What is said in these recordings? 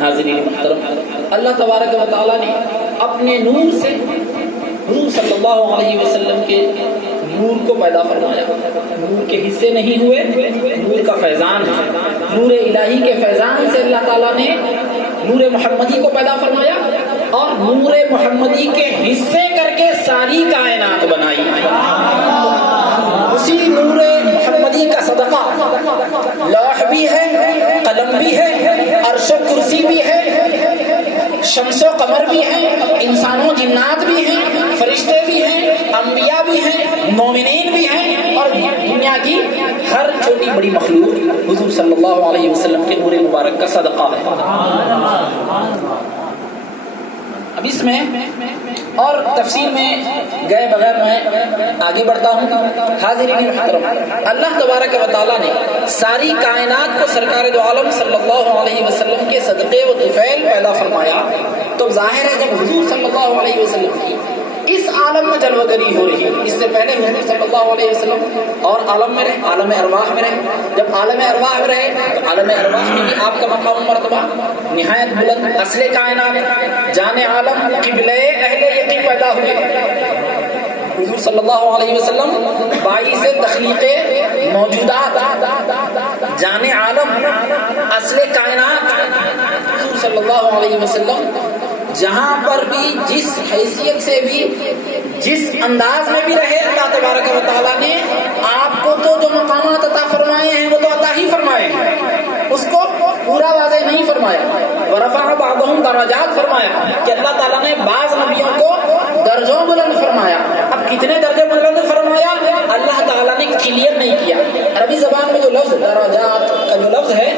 حاضرین محترم، اللہ تبارک و تعالیٰ نے اپنے نور سے حضور صلی اللہ علیہ وسلم کے نور کو پیدا فرمایا. نور کے حصے نہیں ہوئے، نور کا فیضان ہے. نور الہی کے فیضان سے اللہ تعالیٰ نے نور محمدی کو پیدا فرمایا اور نور محمدی کے حصے کر کے ساری کائنات بنائی. اسی نور محمدی کا صدقہ لوح بھی ہے، قلم بھی ہے، عرش و کرسی بھی ہے، شمس و قمر بھی ہیں، انسانوں جنات بھی ہیں، فرشتے بھی ہیں، انبیاء بھی ہیں، مومنین بھی ہیں، اور دنیا کی ہر چھوٹی بڑی مخلوق حضور صلی اللہ علیہ وسلم کے نور مبارک کا صدقہ ہے. اب اس میں اور تفصیل میں گئے بغیر میں آگے بڑھتا ہوں. حاضرین محترم، اللہ تبارک و تعالیٰ نے ساری کائنات کو سرکار دو عالم صلی اللہ علیہ وسلم کے صدقے و طفیل پیدا فرمایا. تو ظاہر ہے جب حضور صلی اللہ علیہ وسلم کی اس عالم میں جلوہ گری ہو رہی ہے، اس سے پہلے حضور صلی اللہ علیہ وسلم اور عالم میں رہے، عالم ارواح میں رہے. جب عالم ارواح میں رہے تو عالم ارواح میں بھی آپ کا مقام مرتبہ نہایت بلند، اصل کائنات جان عالم قبلہ اہل یقین پیدا ہوئے. حضور صلی اللہ علیہ وسلم باعث تخلیق موجودات، جان عالم، اصل کائنات حضور صلی اللہ علیہ وسلم جہاں پر بھی جس حیثیت سے بھی جس انداز میں بھی رہے، اللہ تبارک و تعالیٰ نے آپ کو تو جو مقامات عطا فرمائے ہیں وہ تو عطا ہی فرمائے ہیں، اس کو پورا واضح نہیں فرمایا. ورفع بعضهم درجات فرمایا کہ اللہ تعالیٰ نے بعض نبیوں کو درجوں بلند فرمایا. اب کتنے درجے بلند فرمایا اللہ تعالیٰ نے کلیئر نہیں کیا. عربی زبان میں جو لفظ درجات کا جو لفظ ہے،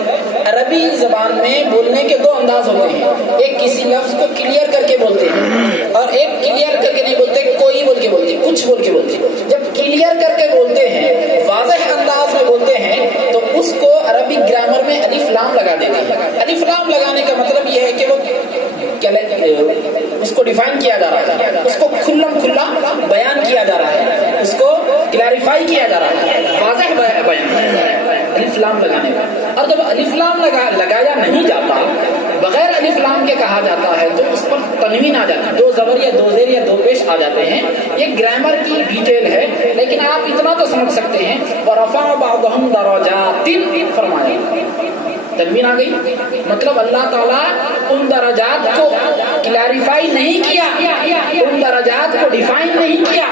عربی زبان میں بولنے کے دو انداز ہوتے ہیں. ایک کسی لفظ کو کلیئر کر کے بولتے ہیں اور ایک کلیئر کر کے نہیں بولتے، کوئی بول کے بولتے، کچھ بول کے بولتے. جب کلیئر کر کے بولتے ہیں، واضح انداز میں بولتے ہیں، تو اس کو عربی گرامر میں الف لام لگا دیتے ہیں. الف لام لگانے کا مطلب یہ ہے کہ وہ اس کو ڈیفائن کیا جا رہا ہے، اس کو کھلم کھلا بیان کیا جا رہا ہے، اس کو کلیریفائی کیا جا رہا ہے، واضح بیان الف لام لگانے کا. اور جب الف لام لگایا نہیں جاتا، بغیر الف لام کے کہا جاتا ہے، تو اس پر تنوین آ جاتی ہے، دو زبر یا دو زیر یا دو پیش آ جاتے ہیں. یہ گرامر کی ڈیٹیل ہے، لیکن آپ اتنا تو سمجھ سکتے ہیں ورفع بعضهم درجات فرمایا. تنوین آ گئی، مطلب اللہ تعالیٰ ان درجات کو کلیریفائی نہیں کیا، ان درجات کو ڈیفائن نہیں کیا،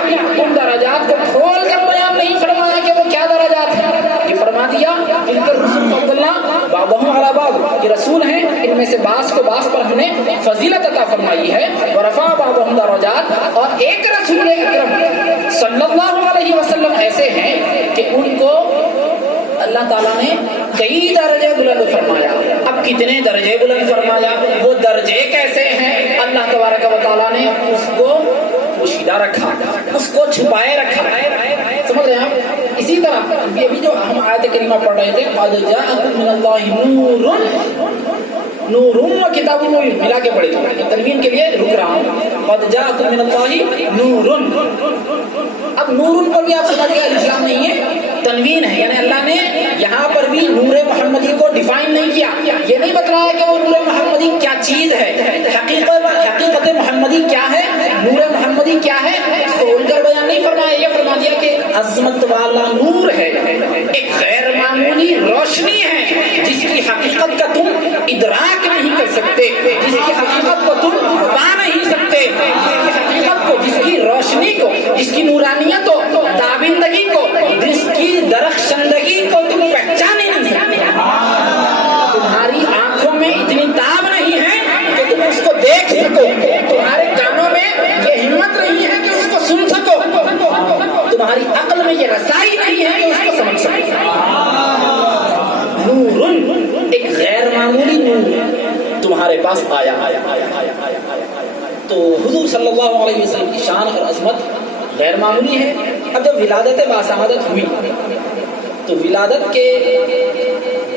ان درجات کو کھول کر بیان نہیں فرمایا کہ وہ کیا درجات ہیں. یہ فرما دیا ان کے رسول عبداللہ بعضهم علی بعض، یہ رسول ہیں، ان میں سے بعض کو بعض پر ہم نے فضیلت عطا فرمائی ہے. ورفع بعضهم درجات، اور ایک رسول اکرم صلی اللہ علیہ وسلم ایسے ہیں کہ ان کو اللہ تعالیٰ نے کئی درجے بلند فرمایا. اب کتنے درجے بلند فرمایا، وہ درجے کیسے ہیں، اللہ تبارک و تعالیٰ نے اس کو پوشیدہ رکھا، اس کو چھپائے رکھا. سمجھ رہے ہیں آپ؟ اسی طرح یہ بھی جو ہم آیت کریمہ پڑھ رہے تھے، قد جاءکم من اللہ نور و کتاب مبین، ملا کے پڑھے تھے، تنوین کے لیے رک رہا ہوں. قد جاءکم من اللہ نور. اب نور پر بھی آپ سمجھ گئے الف لام نہیں ہے، تنوین ہے، یعنی اللہ نے یہاں پر بھی نور محمدی کو ڈیفائن نہیں کیا. یہ نہیں بتلایا کہ وہ نور محمدی کیا چیز ہے، حقیقت محمدی کیا ہے، نور محمدی کیا ہے، اس کو کھول کر بیان نہیں فرمایا. یہ فرما دیا کہ عظمت والا نور ہے، ایک غیر معمولی روشنی ہے، جس کی حقیقت کا تم ادراک نہیں کر سکتے، جس کی حقیقت کو تم پا نہیں سکتے، جس کی حقیقت کو، جس کی روشنی کو، جس کی نورانیت کو، تابندگی کو، جس کی درخشندگی کو تم پہچان ہی نہیں سکتے. تمہاری آنکھوں میں اتنی تاب نہیں ہے کہ تم اس کو دیکھ سکو، تمہارے کانوں میں یہ ہمت نہیں ہے کہ اس کو سن سکو، تمہاری عقل میں یہ رسائی نہیں ہے کہ اس کو سمجھ سکو. نور، ایک غیر معمولی نور تمہارے پاس آیا. تو حضور صلی اللہ علیہ وسلم کی شان اور عظمت غیر معمولی ہے. اب جب ولادت باسعادت ہوئی تو ولادت کے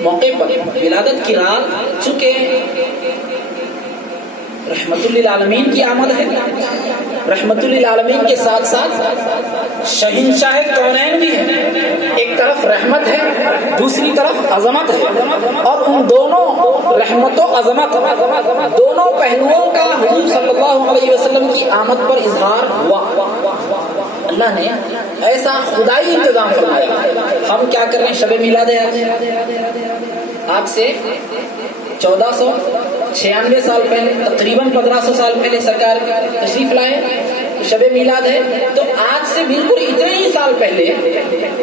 موقع پر، ولادت کی رات، چونکہ رحمت للعالمین کی آمد ہے، رحمت للعالمین کے ساتھ ساتھ شہنشاہ کونین بھی ہے. ایک طرف طرف رحمت ہے، دوسری طرف عظمت ہے، اور ان دونوں رحمت و عظمت دونوں پہلوؤں کا حضور صلی اللہ علیہ وسلم کی آمد پر اظہار ہوا۔ اللہ نے ایسا خدائی انتظام فرمایا۔ ہم کیا کر رہے ہیں؟ شب میلاد ہے، آج سے 1496 سال پہلے، تقریباً 1500 سال پہلے سرکار تشریف لائے، شب میلاد ہے۔ تو آج سے بالکل اتنے ہی سال پہلے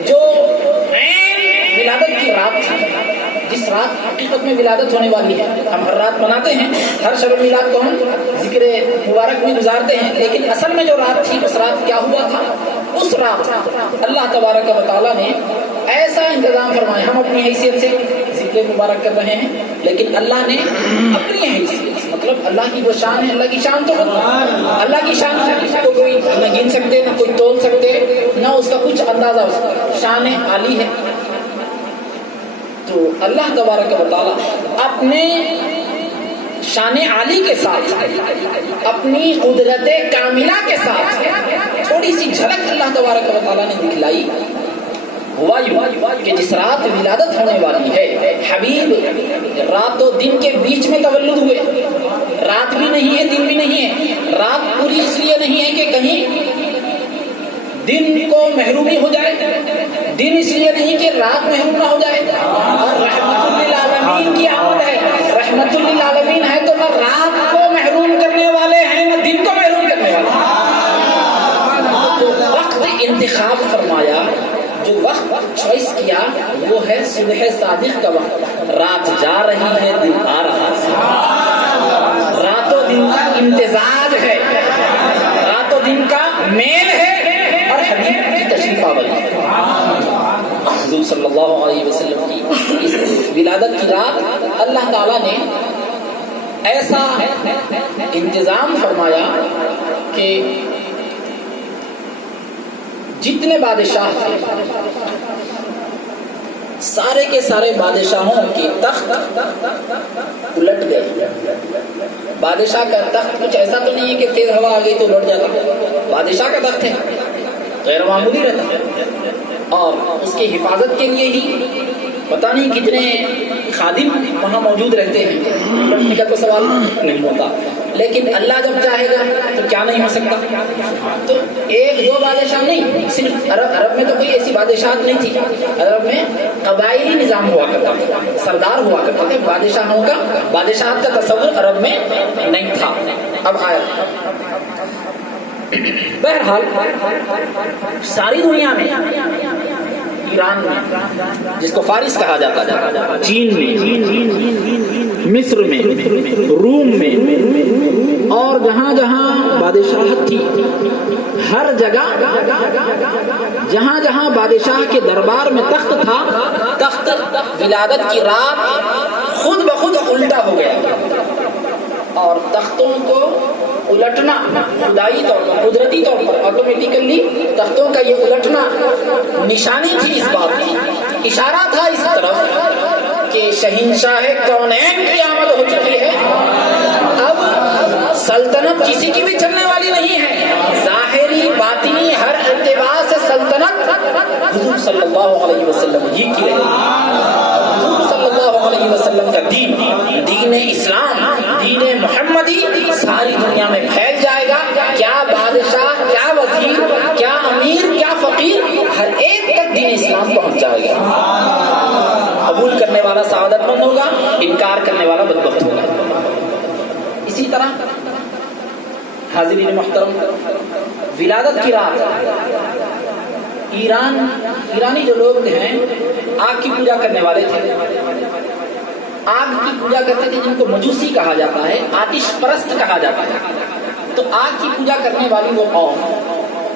جو ولادت کی رات تھی، جس رات حقیقت میں ولادت ہونے والی ہے، ہم ہر رات مناتے ہیں، ہر شب میلاد کو ہم ذکر مبارک میں گزارتے ہیں، لیکن اصل میں جو رات تھی اس رات کیا ہوا تھا؟ اس رات اللہ تبارک و تعالیٰ نے ایسا انتظام فرمایا۔ ہم اپنی حیثیت سے ذکر مبارک کر رہے ہیں، لیکن اللہ نے اپنی حیثیت، مطلب اللہ کی وہ شان ہے، اللہ کی شان تو اللہ کی شان ہے تو کوئی نہ گن سکتے، نہ کوئی تول سکتے، نہ اس کا کچھ اندازہ، اس کا شان عالی ہے۔ تو اللہ تبارک و تعالیٰ اپنے شان عالی کے ساتھ، اپنی قدرت کاملہ کے ساتھ تھوڑی سی جھلک اللہ تبارک و تعالیٰ نے دکھلائی۔ ہوا یوں کہ جس رات ولادت ہونے والی ہے، حبیب رات و دن کے بیچ میں تولد ہوئے، رات بھی نہیں ہے دن بھی نہیں ہے، رات پوری اس لیے نہیں ہے کہ کہیں دن کو محرومی ہو جائے، دن اس لیے نہیں کہ رات محروم نہ ہو جائے، اور رحمت للعالمین کی آمد ہے، رحمت للعالمین ہے تو نہ رات کو محروم کرنے والے ہیں نہ دن کو محروم کرنے والے ہیں۔ وقت انتخاب فرمایا، جو وقت چوائس کیا وہ ہے صبح صادق کا وقت، رات جا رہی ہے دن آ رہا ہے، رات و دن کا امتزاج ہے، رات و دن کا میل ہے، اور حبیب کی تشریف آوری ہے۔ حضور صلی اللہ علیہ وسلم کی اس ولادت کی رات اللہ تعالیٰ نے ایسا انتظام فرمایا کہ جتنے بادشاہ تھے سارے کے سارے بادشاہوں کے تخت الٹ گئے۔ بادشاہ کا تخت کچھ ایسا تو نہیں ہے کہ تیز ہوا آ گئی تو الٹ جاتا، بادشاہ کا تخت ہے، غیر معمولی رہتا ہے، اور اس کی حفاظت کے لیے ہی پتہ نہیں کتنے خادم وہاں موجود رہتے ہیں، الٹنے کا تو سوال نہیں ہوتا، لیکن اللہ جب چاہے گا تو کیا نہیں ہو سکتا۔ تو ایک دو بادشاہ نہیں، صرف عرب میں تو کوئی ایسی بادشاہت نہیں تھی، عرب میں قبائلی نظام ہوا کرتا تھا، سردار ہوا کرتا تھا، بادشاہوں کا بادشاہت کا تصور عرب میں نہیں تھا۔ اب آیا بہرحال ساری دنیا میں، ایران میں جس کو فارس کہا جاتا ہے، چین میں، مصر میں، روم میں، اور جہاں جہاں بادشاہت تھی، ہر جگہ جہاں جہاں بادشاہ کے دربار میں تخت تھا، تخت ولادت کی رات خود بخود الٹا ہو گیا، اور تختوں کو الٹنا خدائی طور پر، قدرتی طور پر، آٹومیٹیکلی تختوں کا یہ الٹنا نشانی تھی اس بات کی، اشارہ تھا اس طرف کہ شہنشاہ کونین کی آمد ہو چکی ہے۔ اب سلطنت کسی کی بھی چلنے والی نہیں ہے، ظاہری باطنی ہر اعتبار سے سلطنت حضور صلی اللہ علیہ وسلم ہی کی رہی۔ حضور صلی اللہ علیہ وسلم کا دین، دین اسلام، دین محمدی ساری دنیا میں پھیل جائے گا۔ کیا بادشاہ، کیا وزیر، کیا امیر، کیا فقیر، ہر ایک تک دین اسلام پہنچ جائے گا۔ قبول کرنے والا سعادت مند ہوگا، انکار کرنے والا بدبخت ہوگا۔ اسی طرح حاضرین محترم، ولادت کی رات ایرانی جو لوگ ہیں آگ کی پوجا کرنے والے تھے، آگ کی پوجا کرتے تھے، جن کو مجوسی کہا جاتا ہے، آتش پرست کہا جاتا ہے۔ تو آگ کی پوجا کرنے والی وہ قوم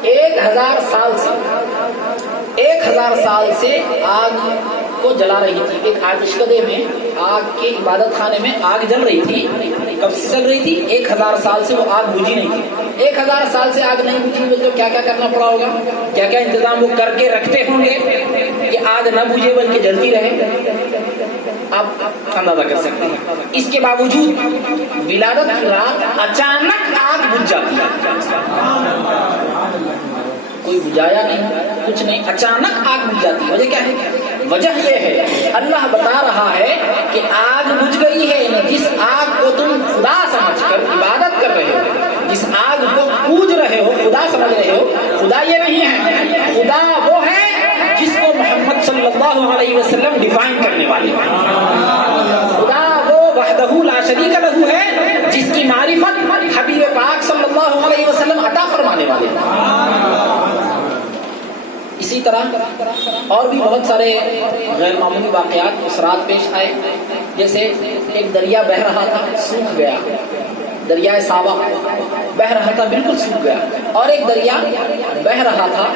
1000 سال سے آگ کو جلا رہی تھی۔ ایک آتش کدے میں، آگ کے عبادت خانے میں آگ جل رہی تھی۔ کب سے چل رہی تھی؟ 1000 سال سے وہ آگ بجھی نہیں تھی۔ 1000 سال سے آگ نہیں بجھی تو کیا کیا کرنا پڑا ہوگا، کیا کیا انتظام وہ کر کے رکھتے ہوں گے کہ آگ نہ بجھے بلکہ جلتی رہے، آپ اندازہ کر سکتے ہیں۔ اس کے باوجود ولادت کی رات اچانک آگ بجھ جاتی ہے، کوئی بجھایا نہیں، کچھ نہیں، اچانک آگ بجھ جاتی. وجہ کیا ہے؟ وجہ یہ ہے اللہ بتا رہا ہے کہ آگ بجھ گئی ہے. جس آگ کو تم خدا سمجھ کر عبادت کر رہے ہو، جس آگ کو پوج رہے ہو، خدا سمجھ رہے ہو، خدا یہ نہیں ہے. خدا وہ ہے جس کو محمد صلی اللہ علیہ وسلم ڈیفائن کرنے والے ہیں. خدا وہ وحدہ لا شریک لہ ہے جس کی معرفت حبیب پاک صلی اللہ علیہ وسلم عطا فرمانے والے ہیں. اسی طرح اور بھی بہت سارے غیر معمولی واقعات اس رات پیش آئے. جیسے ایک دریا بہہ رہا تھا، سوکھ گیا. دریائے سابا بہہ رہا تھا، بالکل سوکھ گیا. اور ایک دریا بہہ رہا تھا،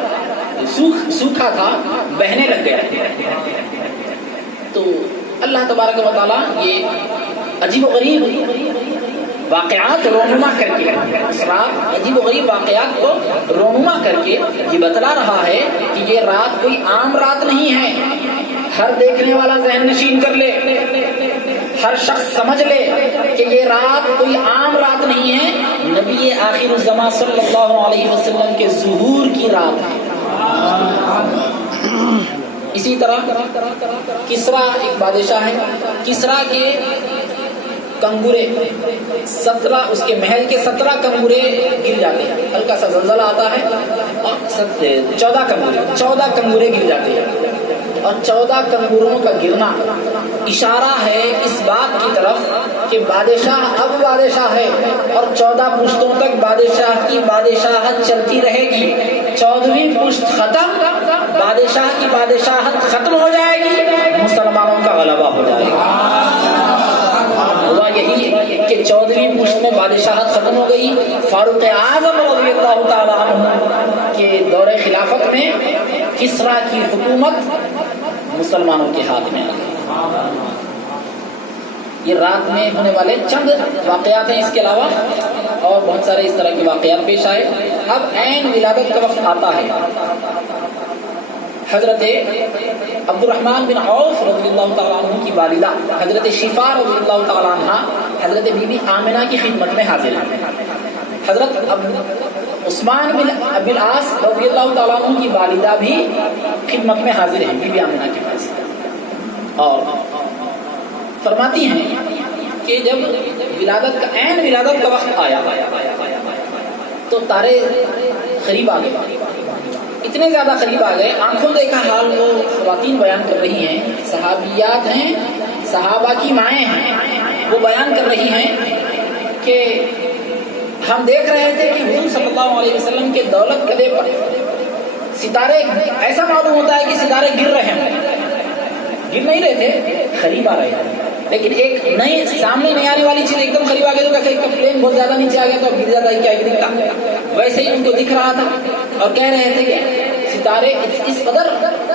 سوکھا تھا، بہنے لگ گیا. تو اللہ تبارک و تعالیٰ یہ عجیب و غریب واقعات رونما کر کے، اس رات عجیب و غریب واقعات کو رونما کر کے یہ بتلا رہا ہے کہ یہ رات کوئی عام رات نہیں ہے. ہر دیکھنے والا ذہن نشین کر لے، ہر شخص سمجھ لے کہ یہ رات کوئی عام رات نہیں ہے. نبی آخر الزمان صلی اللہ علیہ وسلم کے ظہور کی رات ہے. اسی طرح کسرا ایک بادشاہ ہے. کسرا کے کنگورے 17، اس کے محل کے 17 کنگورے گر جاتے ہیں. ہلکا سا زلزلہ آتا ہے اور 14 کنگورے گر جاتے ہیں. اور 14 کنگوروں کا گرنا اشارہ ہے اس بات کی طرف کہ بادشاہ اب بادشاہ ہے اور 14 پشتوں تک بادشاہ کی بادشاہت چلتی رہے گی. 14ویں پشت ختم، بادشاہ کی بادشاہت ختم ہو جائے گی، مسلمانوں کا غلبہ ہو جائے گا. ہوا یہی کہ 14ویں پشت میں بادشاہت ختم ہو گئی. فاروق اعظم رضی اللہ تعالیٰ عنہ کے دور خلافت میں کسرا کی حکومت مسلمانوں کے ہاتھ میں آ گئی. یہ رات میں ہونے والے چند واقعات ہیں. اس کے علاوہ اور بہت سارے اس طرح کے واقعات پیش آئے. اب عین ولادت کا وقت آتا ہے. حضرت عبد الرحمن بن عوف رضی اللہ تعالیٰ عنہ کی والدہ حضرت شفا رضی اللہ تعالیٰ عنہ حضرت بی بی آمنہ کی خدمت میں حاضر ہیں. حضرت عثمان بن ابی العاص رضی اللہ تعالیٰ عنہ کی والدہ بھی خدمت میں حاضر ہیں بی بی آمنہ کے پاس. اور فرماتی ہیں کہ جب ولادت کا عین ولادت کا وقت آیا تو تارے قریب آ گئے. اتنے زیادہ قریب آ گئے، آنکھوں دیکھا حال وہ خواتین بیان کر رہی ہیں. صحابیات ہیں، صحابہ کی مائیں ہیں، وہ بیان کر رہی ہیں کہ ہم دیکھ رہے تھے کہ حضور صلی اللہ علیہ وسلم کے دولت کدے پر ستارے، ایسا معلوم ہوتا ہے کہ ستارے گر رہے ہیں. گر نہیں رہے تھے، قریب آ رہے ہیں. لیکن ایک نئی سامنے نہیں آنے والی چیز ایک دم قریب آ گئی تو کیسے ایک پلین بہت زیادہ نیچے آ گیا تو گر جاتا ہے، کیا دکھتا. ویسے ہی ان کو دکھ رہا تھا اور کہہ رہے تھے کہ ستارے اس قدر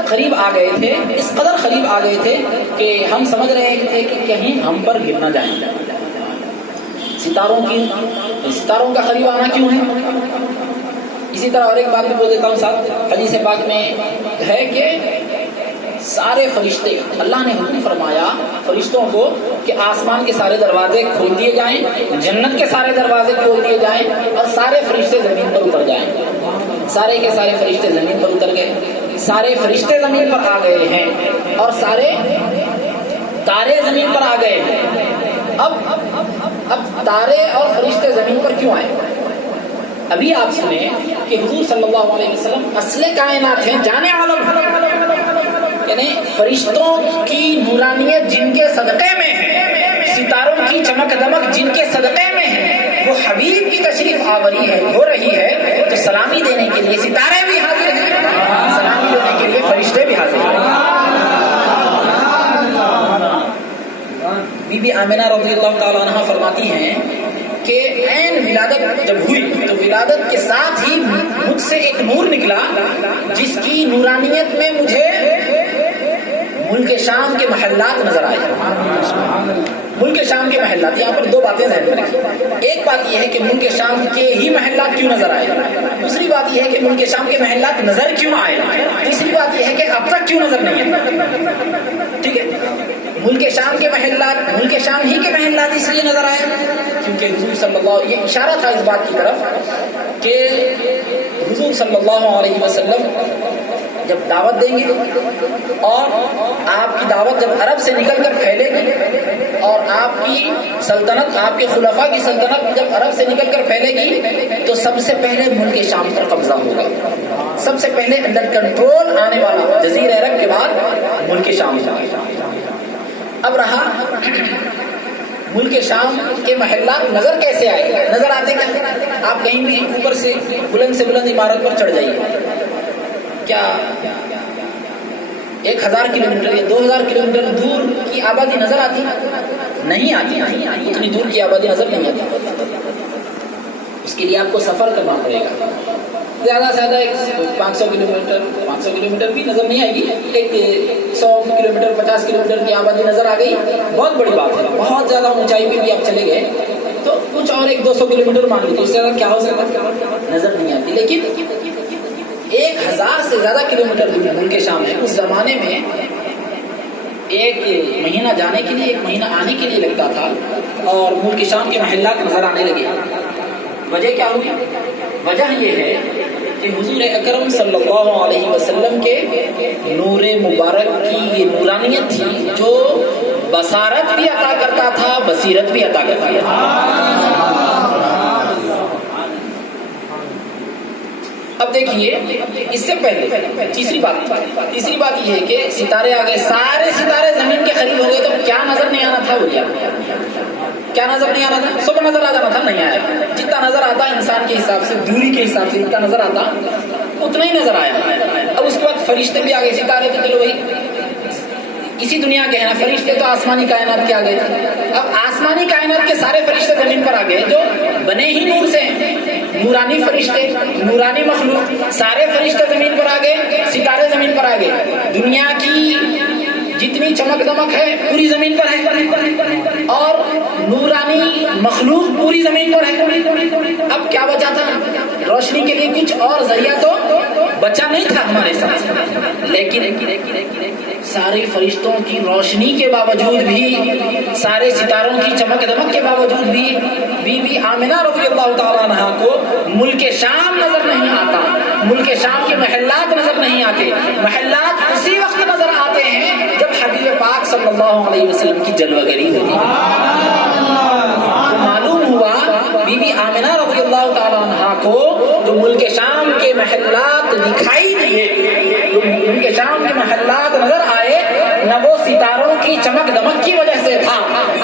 قریب آ گئے تھے، اس قدر قریب آ گئے تھے کہ ہم سمجھ رہے تھے کہ کہیں ہم پر گر نہ جائیں. ستاروں کا قریب آنا کیوں ہے؟ اسی طرح اور ایک بات بھی بول دیتا ہوں صاحب. حدیث پاک میں ہے کہ سارے فرشتے، اللہ نے حکم فرمایا فرشتوں کو کہ آسمان کے سارے دروازے کھول دیے جائیں، جنت کے سارے دروازے کھول دیے جائیں اور سارے فرشتے زمین پر اتر جائیں. سارے کے سارے فرشتے زمین پر اتر گئے. سارے فرشتے زمین پر آ گئے ہیں اور سارے تارے زمین پر آ گئے ہیں. اب تارے اور فرشتے زمین پر کیوں آئے؟ ابھی آپ سنیں کہ حضور صلی اللہ علیہ وسلم اصل کائنات ہیں، جان عالم، یعنی فرشتوں کی نورانیت جن کے صدقے میں ہے، ستاروں کی چمک دمک جن کے صدقے میں ہے، وہ حبیب کی تشریف آوری ہے، ہو رہی ہے. تو سلامی دینے کے لیے ستارے بھی حاضر ہیں، سلامی دینے کے لیے فرشتے بھی حاضر ہیں. بی بی آمنہ رضی اللہ تعالیٰ عنہ فرماتی ہیں کہ عین ولادت جب ہوئی تو ولادت کے ساتھ ہی مجھ سے ایک نور نکلا جس کی نورانیت میں مجھے ملک شام کے محلات نظر آئے. ملک شام کے محلات، یہاں پر دو باتیں ذہن میں رکھیں. ایک بات یہ ہے کہ ملک شام کے ہی محلات کیوں نظر آئے، دوسری بات یہ ہے کہ ملک شام کے محلات نظر کیوں آئے، تیسری بات یہ ہے کہ اب تک کیوں نظر نہیں ہے. ٹھیک ہے، ملک شام کے محلات، ملک شام ہی کے محلات اس لیے نظر آئے چونکہ حضور صلی اللہ، یہ اشارہ تھا اس بات کی طرف کہ حضور صلی اللہ علیہ وسلم جب دعوت دیں گے اور آپ کی دعوت جب عرب سے نکل کر پھیلے گی اور آپ کی سلطنت، آپ کے خلفاء کی سلطنت جب عرب سے نکل کر پھیلے گی تو سب سے پہلے ملک شام پر قبضہ ہوگا، سب سے پہلے انڈر کنٹرول آنے والا جزیرہ عرب کے بعد ملک شام۔ اب رہا ملک شام کے محلات نظر کیسے آئے؟ نظر آتے کیا؟ آپ کہیں بھی اوپر سے بلند عمارت پر چڑھ جائیے، کیا 1000 کلومیٹر یا 2000 کلومیٹر دور کی آبادی نظر آتی؟ نہیں آتی، اتنی دور کی آبادی نظر نہیں آتی۔ اس کے لیے آپ کو سفر کرنا پڑے گا، زیادہ سے زیادہ 500 کلومیٹر بھی نظر نہیں آئے گی، ایک 100 کلومیٹر 50 کلومیٹر کی آبادی نظر آ گئی، بہت بڑی بات ہے۔ بہت زیادہ اونچائی پہ بھی آپ چلے گئے تو کچھ اور 100-200 کلومیٹر مان لیجیے، اس سے زیادہ کیا ہو سکتا، نظر نہیں آتی۔ لیکن 1000 سے زیادہ کلومیٹر دور ملک شام ہے۔ اس زمانے میں ایک مہینہ جانے کے لیے، 1 مہینہ آنے کے لیے لگتا تھا، اور ملک شام کے محلات نظر آنے لگے۔ وجہ کیا ہوئی؟ وجہ یہ ہے کہ حضور اکرم صلی اللہ علیہ وسلم کے نور مبارک کی یہ نورانیت تھی جو بصارت بھی عطا کرتا تھا، بصیرت بھی عطا کرتا تھا۔ اب دیکھیے، اس سے پہلے تیسری بات یہ ہے کہ ستارے آ گئے، سارے ستارے زمین کے قریب ہو گئے، تو کیا نظر نہیں آنا تھا؟ وہ کیا نظر نہیں آنا تھا؟ سب نظر آ جانا تھا، نہیں آیا۔ جتنا نظر آتا انسان کے حساب سے، دوری کے حساب سے جتنا نظر آتا اتنا ہی نظر آیا۔ اب اس کے بعد فرشتے بھی آ گئے، ستارے تو چلو بھائی اسی دنیا کے ہیں نا، فرشتے تو آسمانی کائنات کے آ گئے۔ اب آسمانی کائنات کے سارے فرشتے زمین پر آ گئے جو بنے ہی نور سے ہیں، نورانی فرشتے، نورانی مخلوق، سارے فرشتے زمین پر آ گئے، ستارے زمین پر آ گئے، دنیا کی جتنی چمک دمک ہے پوری زمین پر ہے، اور نورانی مخلوق پوری زمین پر ہے۔ اب کیا بچا تھا؟ روشنی کے لیے کچھ اور ذریعہ تو بچا نہیں تھا ہمارے ساتھ، لیکن سارے فرشتوں کی روشنی کے باوجود بھی، سارے ستاروں کی چمک دمک کے باوجود بھی، بی بی آمنہ رضی اللہ تعالیٰ عنہا کو ملک شام نظر نہیں آتا، ملک شام کے محلات نظر نہیں آتے۔ محلات اسی وقت نظر آتے ہیں جب حبیب پاک صلی اللہ علیہ وسلم کی جلوہ گری ہوتی ہے۔ تو معلوم ہوا بی بی آمنہ رضی اللہ تعالیٰ عنہا کو جو ملک شام کے محلات دکھائی دیے، جو ملک شام کے محلات نظر آئے، نہ وہ ستاروں کی چمک دمک کی وجہ سے تھا،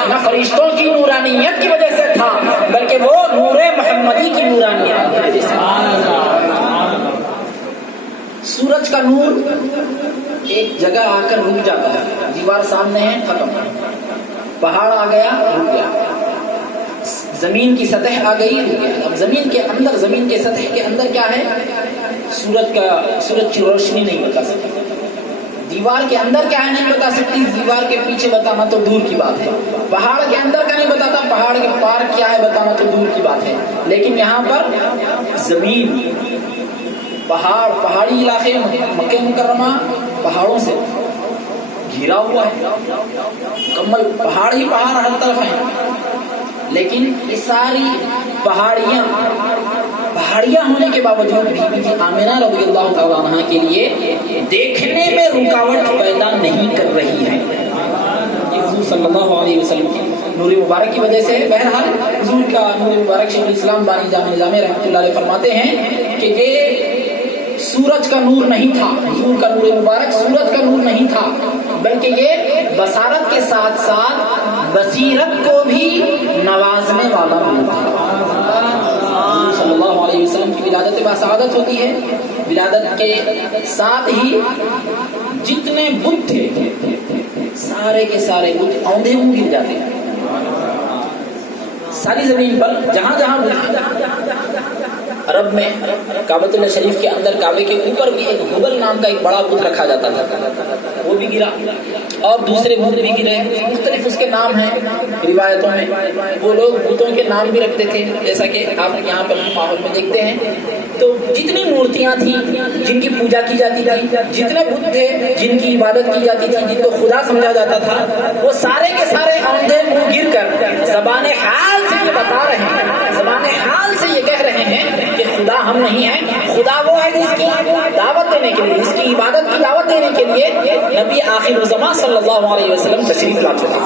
نہ فرشتوں کی نورانیت کی وجہ سے تھا، بلکہ وہ نور محمدی کی نورانیت کی وجہ سے۔ سورج کا نور ایک جگہ آ کر رک جاتا ہے، دیوار سامنے ہے، ختم، پہاڑ آ گیا، رک گیا، زمین کی سطح آ گئی، رک گیا۔ اب زمین کے اندر، زمین کے سطح کے اندر کیا ہے؟ سورج کی روشنی نہیں بتا سکتی، دیوار کے اندر کیا ہے نہیں بتا سکتی، دیوار کے پیچھے بتانا تو دور کی بات ہے، پہاڑ کے اندر کا نہیں بتاتا، پہاڑ کے پار کیا ہے بتانا تو دور کی بات ہے، لیکن یہاں پر زمین، پہاڑی علاقے، مکہ مکرمہ پہاڑوں سے گھرا ہوا ہے، مکمل پہاڑ ہی پہاڑ ہر طرف ہیں، لیکن یہ ساری پہاڑیاں ہونے کے باوجود بھی آمنہ رضی اللہ تعالیٰ عنہ کے لیے دیکھنے میں رکاوٹ پیدا نہیں کر رہی ہے۔ یہ حضور صلی اللہ علیہ وسلم کی نور مبارک کی وجہ سے۔ بہرحال حضور کا نور مبارک شیخ الاسلام بانی جامع نظام رحمۃ اللہ علیہ فرماتے ہیں کہ یہ سورج کا نور نہیں تھا، حضور کا نور مبارک سورج کا نور نہیں تھا، بلکہ یہ بصارت کے ساتھ ساتھ بصیرت کو بھی نوازنے والا نور تھا۔ صلی اللہ علیہ وسلم کی ولادت بسعادت ہوتی ہے، ولادت کے ساتھ ہی جتنے بت تھے سارے کے سارے بت اوندھے منہ گر جاتے ہیں، ساری زمین پر جہاں جہاں عرب میں کعبۃ اللہ شریف کے اندر کعبے کے اوپر بھی ایک حبل نام کا ایک بڑا بت رکھا جاتا تھا، وہ بھی گرا، اور دوسرے بت بھی گرے، مختلف اس کے نام ہیں روایتوں میں۔ وہ لوگ بتوں کے نام بھی رکھتے تھے، جیسا کہ آپ یہاں پر ماحول میں دیکھتے ہیں۔ تو جتنی مورتیاں تھیں جن کی پوجا کی جاتی تھی، جتنے بت تھے جن کی عبادت کی جاتی تھی، جن کو خدا سمجھا جاتا تھا، وہ سارے کے سارے اوندھے منہ گر کر زبان حال سے حال بتا رہے ہیں، زبان حال سے یہ کہہ رہے ہیں کہ خدا ہم نہیں ہیں، خدا وہ ہے جس کی دعوت دینے کے لیے، جس کی عبادت کی دعوت دینے کے لیے نبی آخر الزمان صلی اللہ علیہ وسلم تشریف لاتے ہیں۔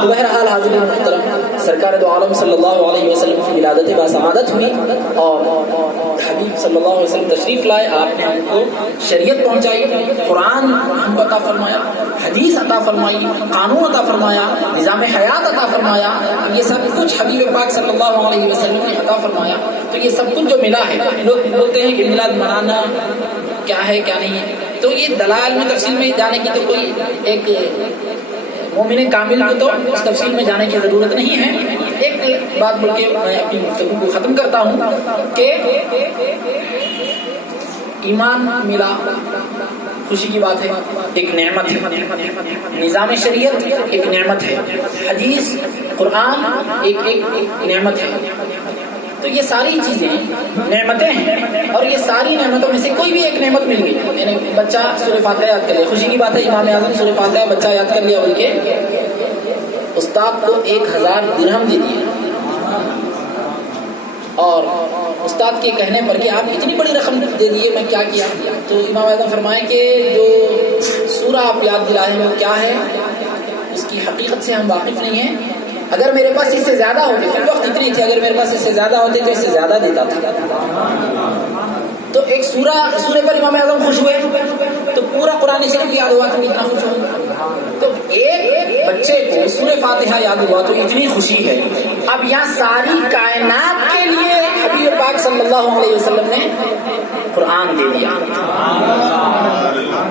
تو بہرحال حاضرین محترم، سرکار دو عالم صلی اللہ علیہ وسلم کی ولادت باسعادت ہوئی اور حبیب صلی اللہ علیہ وسلم تشریف لائے، آپ نے ہم کو شریعت پہنچائی، قرآن ہم کو عطا فرمایا، حدیث عطا فرمائی، قانون عطا فرمایا، نظام حیات عطا فرمایا، یہ سب کچھ حبیب پاک صلی اللہ علیہ وسلم نے عطا فرمایا۔ تو یہ سب کچھ جو ملا ہے، لوگ بولتے ہیں کہ میلاد منانا کیا ہے کیا نہیں ہے، تو یہ دلائل میں تفصیل میں جانے کی تو کوئی ایک مومن کامل کو تو اس تفصیل میں جانے کی ضرورت نہیں ہے۔ ایک بات بول کے میں اپنی گفتگو کو ختم کرتا ہوں کہ ایمان ملا خوشی کی بات ہے، ایک نعمت ہے، نظام شریعت ایک نعمت ہے، حدیث قرآن ایک نعمت ہے۔ تو یہ ساری چیزیں نعمتیں ہیں، اور یہ ساری نعمتوں میں سے کوئی بھی ایک نعمت مل گئی، یعنی بچہ سورہ فاتحہ یاد کر لیا، خوشی کی بات ہے، امام اعظم سورہ فاتحہ بچہ یاد کر لیا، بلکہ استاد کو 1000 درہم دے دیے، اور استاد کے کہنے پر کہ آپ اتنی بڑی رقم دے دیے، میں کیا کیا؟ تو امام اعظم فرمائے کہ جو سورہ آپ یاد دلائے ہیں وہ کیا ہے، اس کی حقیقت سے ہم واقف نہیں ہیں، اگر میرے پاس اس سے زیادہ ہوتے، فی الوقت اتنی تھی، اگر میرے پاس اس سے زیادہ ہوتے تو اس سے زیادہ دیتا تھا۔ تو ایک سورے پر امام اعظم خوش ہوئے تو پورا قرآن شریف یاد ہوا تو اتنا خوش ہوا، تو ایک بچے کو سورہ فاتحہ یاد ہوا تو اتنی خوشی ہے۔ اب یہاں ساری کائنات کے لیے حبیب پاک صلی اللہ علیہ وسلم نے قرآن دے دیا،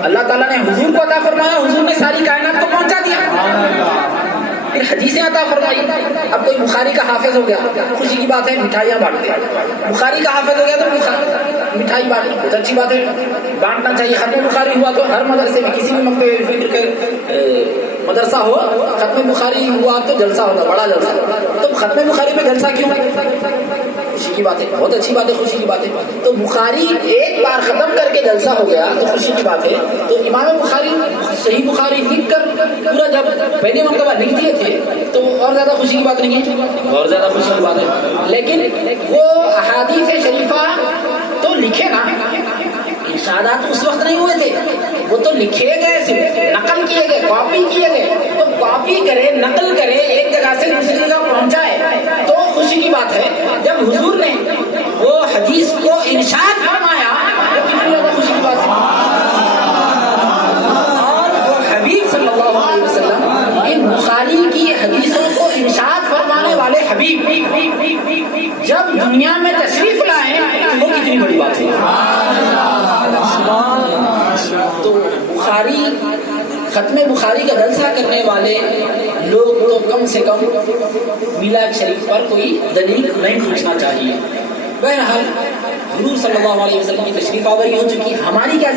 اللہ تعالیٰ نے حضور کو عطا فرمایا، حضور نے ساری کائنات کو پہنچا دیا، پھر حدیثیں عطا فرمائی۔ اب کوئی بخاری کا حافظ ہو گیا، خوشی کی بات ہے، مٹھائیاں بانٹتے ہیں، بخاری کا حافظ ہو گیا تو مٹھائی بانٹنا بہت اچھی بات ہے، بانٹنا چاہیے۔ ختم بخاری ہوا تو ہر مدرسے میں کسی بھی مکتب فکر کا مدرسہ ہو، ختم بخاری ہوا تو جلسہ ہوگا، بڑا جلسہ۔ تو ختم بخاری میں جلسہ کیوں؟ خوشی کی بات ہے، بہت اچھی بات ہے، خوشی کی بات ہے۔ تو بخاری ایک بار ختم کر کے جلسہ ہو گیا تو خوشی کی بات ہے۔ تو امام بخاری صحیح بخاری لکھ کر پورا جب پہلی مرتبہ لکھ دیے تھے تو اور زیادہ خوشی کی بات نہیں ہے، اور زیادہ خوشی کی بات ہے۔ لیکن وہ احادیث شریفہ تو لکھے نا، ارشادات اس وقت نہیں ہوئے تھے، وہ تو لکھے گئے، صرف نقل کیے گئے، کاپی کیے گئے۔ تو کاپی کرے، نقل کرے، ایک جگہ سے دوسری جگہ پہنچائے تو خوشی کی بات ہے۔ جب حضور نے وہ حدیث کو ارشاد فرمایا تو کتنی زیادہ خوشی کی بات ہے۔ اور وہ حبیب صلی اللہ علیہ وسلم ان بخاری کی حدیثوں کو ارشاد فرمانے والے حبیب جب دنیا میں تشریف لائے تو وہ کتنی بڑی بات ہے۔ تو بخاری، ختم بخاری کا جلسہ کرنے والے لوگ تو کم سے کم میلاد شریف پر کوئی دلیل نہیں پوچھنا چاہیے۔ بہرحال حضور صلی اللہ علیہ وسلم کی تشریف آوری ہو چکی، ہماری کیا